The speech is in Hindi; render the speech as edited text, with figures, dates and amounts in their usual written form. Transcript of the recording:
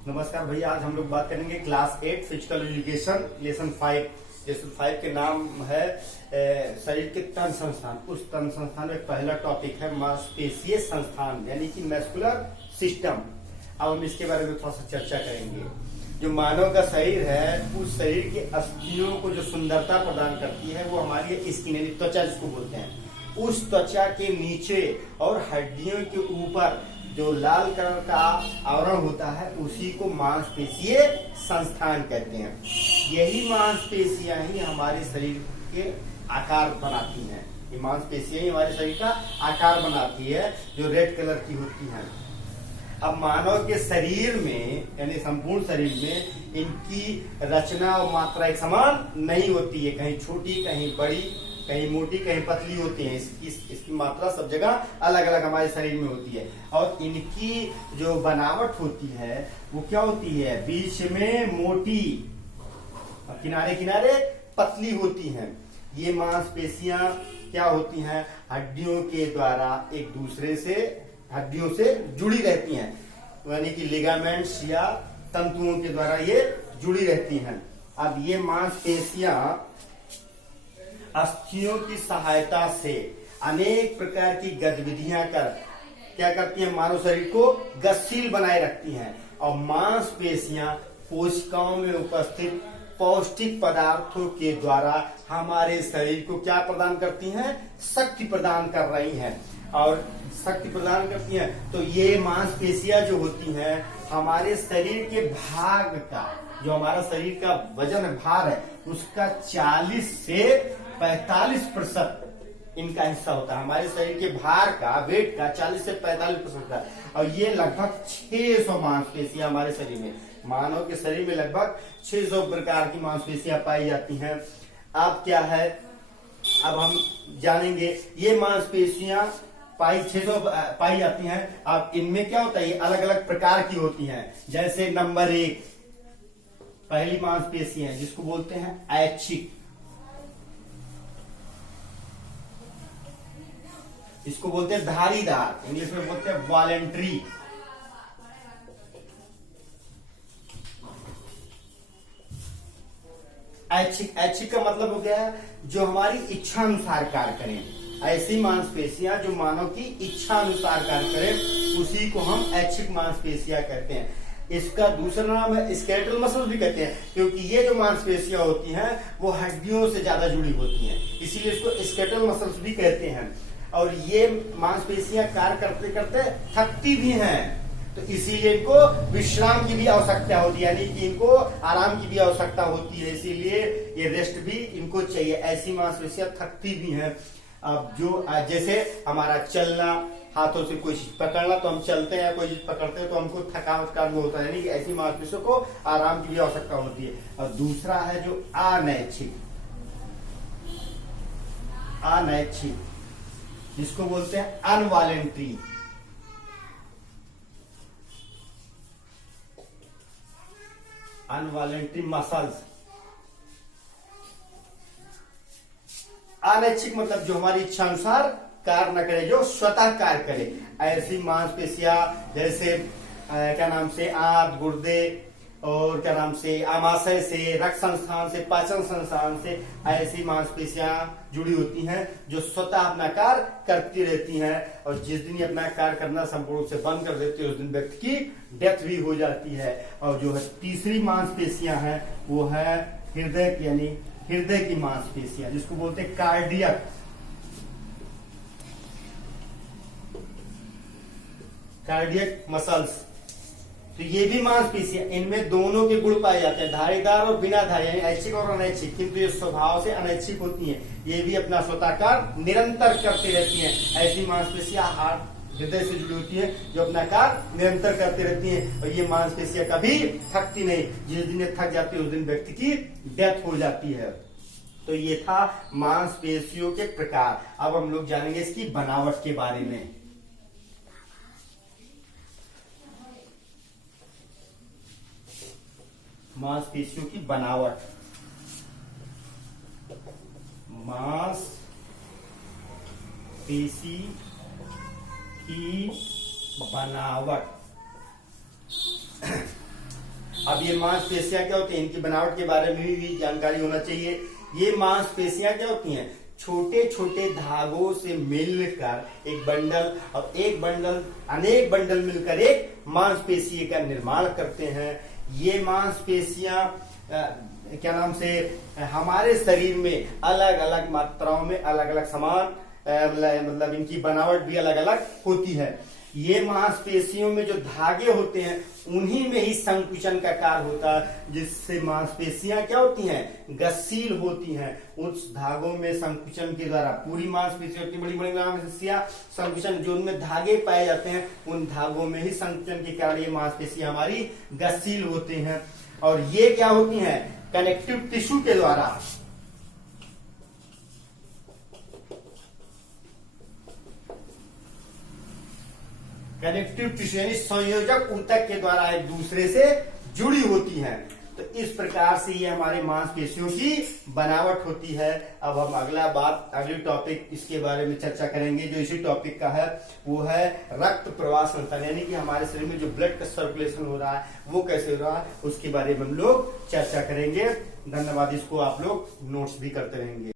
नमस्कार भैया, आज हम लोग बात करेंगे class 8 physical education lesson 5। Lesson 5 के नाम है शरीर के तन संस्थान। उस तन संस्थान में पहला टॉपिक है मांसपेशीय संस्थान यानी कि मस्कुलर सिस्टम। अब हम इसके बारे में थोड़ा सा चर्चा करेंगे। जो मानव का शरीर है, उस शरीर के अस्थियों को जो सुंदरता प्रदान करती है वो हमारी स्किन यानी त्वचा जिसको बोलते हैं। उस त्वचा के नीचे और हड्डियों के ऊपर जो लाल कलर का आवरण होता है उसी को मांसपेशीय संस्थान कहते हैं। यही मांसपेशियां ही हमारे शरीर के आकार बनाती हैं। ये मांसपेशियां ही हमारे शरीर का आकार बनाती है जो रेड कलर की होती हैं। अब मानव के शरीर में यानी संपूर्ण शरीर में इनकी रचना और मात्रा एक समान नहीं होती है। कहीं छोटी, कहीं बड़ी, कहीं मोटी, कहीं पतली होती है। इसकी मात्रा सब जगह अलग अलग हमारे शरीर में होती है। और इनकी जो बनावट होती है वो क्या होती है, बीच में मोटी और किनारे किनारे पतली होती हैं। ये मांसपेशियां क्या होती हैं, हड्डियों के द्वारा एक दूसरे से हड्डियों से जुड़ी रहती हैं, यानी कि लिगामेंट्स या तंतुओं के द्वारा ये जुड़ी रहती हैं। अब ये मांसपेशियां अस्थियों की सहायता से अनेक प्रकार की गतिविधियां कर क्या करती हैं, मानव शरीर को गतिशील बनाए रखती हैं। और मांसपेशियां कोशिकाओं में उपस्थित पौष्टिक पदार्थों के द्वारा हमारे शरीर को क्या प्रदान करती हैं, शक्ति प्रदान कर रही हैं। और शक्ति प्रदान करती हैं तो ये मांसपेशियां जो होती हैं हमारे शरीर के भाग का, जो हमारा शरीर का वजन भार है उसका 40 से 45% इनका हिस्सा होता है। हमारे शरीर के भार का, वेट का 40 से 45% का। और ये लगभग 600 मांसपेशियां हमारे शरीर में, मानव के शरीर में लगभग 600 प्रकार की मांसपेशियां पाई जाती हैं। अब क्या है, अब हम जानेंगे ये मांसपेशियां 600 पाई जाती हैं। अब इनमें क्या होता है, ये अलग अलग प्रकार की होती हैं। जैसे नंबर 1 पहली मांसपेशी है जिसको बोलते हैं ऐच्छिक। इसको बोलते हैं धारीदार, इंग्लिश में बोलते हैं वॉलेंट्री। ऐच्छिक, ऐच्छिक का मतलब हो गया जो हमारी इच्छा अनुसार कार्य करें। ऐसी मांसपेशियां जो मानव की इच्छा अनुसार कार्य करें उसी को हम ऐच्छिक मांसपेशियां कहते हैं। इसका दूसरा नाम है स्केलेटल मसल्स भी कहते हैं, क्योंकि ये जो मांसपेशियां होती हैं वो हड्डियों से ज्यादा जुड़ी होती हैं, इसीलिए इसको स्केलेटल मसल्स भी कहते हैं। और ये मांसपेशियां कार्य करते करते थकती भी हैं, तो इसीलिए इनको विश्राम की भी आवश्यकता होती है, यानी कि इनको आराम की भी आवश्यकता होती है, इसीलिए ये रेस्ट भी इनको चाहिए। ऐसी मांसपेशियां थकती भी हैं। अब जो जैसे हमारा चलना, हाथों से कोई चीज पकड़ना, तो हम चलते हैं, कोई चीज पकड़ते हैं तो हमको थकावट का अनुभव होता है, यानी कि ऐसी मांसपेशियों को आराम की भी आवश्यकता होती है। और दूसरा है जो अनैच्छिक, अनैच्छिक जिसको बोलते हैं अनवॉलेंट्री। अनवॉलेंट्री मसल्स। अनैच्छिक मतलब जो हमारी इच्छा अनुसार कार्य न करे, जो स्वतः कार्य करे। ऐसी मांसपेशियां जैसे क्या नाम से आंत, गुर्दे और क्या नाम से आमाशय से, रक्त संस्थान से, पाचन संस्थान से ऐसी मांसपेशियां जुड़ी होती हैं जो स्वतः अपना कार्य करती रहती हैं। और जिस दिन ये अपना कार्य करना संपूर्ण रूप से बंद कर देती है उस दिन व्यक्ति की डेथ भी हो जाती है। और जो है तीसरी मांसपेशियां हैं वो है हृदय, यानी हृदय की मांसपेशियां जिसको बोलते हैं कार्डियक, कार्डियक मसल्स। तो ये भी मांसपेशियां, इनमें दोनों के गुण पाए जाते हैं, धारीदार और बिना धारी, यानी ऐच्छिक और अनैच्छिक, किंतु ये स्वभाव से अनैच्छिक होती हैं। ये भी अपना स्वतः कार्य निरंतर करती रहती हैं। ऐसी मांसपेशियां हार्ट, हृदय से जुड़ी होती है जो अपना कार्य निरंतर करती रहती हैं। और ये मांसपेशियां कभी थकती नहीं, जिस दिन ये थक जाती है उस दिन व्यक्ति की डेथ हो जाती है। तो ये था मांसपेशियों के प्रकार। अब हम लोग जानेंगे इसकी बनावट के बारे में। मांसपेशियों की बनावट, मांसपेशी की बनावट। अब ये मांसपेशियां क्या होती हैं, इनकी बनावट के बारे में भी जानकारी होना चाहिए। ये मांसपेशियां क्या होती हैं, छोटे छोटे धागों से मिलकर एक बंडल, और एक बंडल अनेक बंडल मिलकर एक मांसपेशी का निर्माण करते हैं। ये मांसपेशियां क्या नाम से हमारे शरीर में अलग अलग मात्राओं में अलग अलग समान मतलब इनकी बनावट भी अलग अलग होती है। ये मांसपेशियों में जो धागे होते हैं उन्हीं में ही संकुचन का कार्य होता है, जिससे मांसपेशियां क्या होती हैं, गतिशील होती हैं। उस धागों में संकुचन के द्वारा पूरी मांसपेशी होती है, बड़ी बड़ी मांसपेशियां संकुचन जो उनमें धागे पाए जाते हैं उन धागों में ही संकुचन के कारण ये मांसपेशियां हमारी गतिशील होते हैं। और ये क्या होती हैं, कनेक्टिव टिश्यू के द्वारा कनेक्टिव टिश्यू यानी संयोजक ऊतक के द्वारा एक दूसरे से जुड़ी होती हैं। तो इस प्रकार से ये हमारे मांसपेशियों की बनावट होती है। अब हम अगली टॉपिक इसके बारे में चर्चा करेंगे जो इसी टॉपिक का है, वो है रक्त प्रवाह संस्थान, यानी कि हमारे शरीर में जो ब्लड का सर्कुलेशन हो रहा है वो कैसे हो रहा है उसके बारे में हम लोग चर्चा करेंगे। धन्यवाद। इसको आप लोग नोट्स भी करते रहेंगे।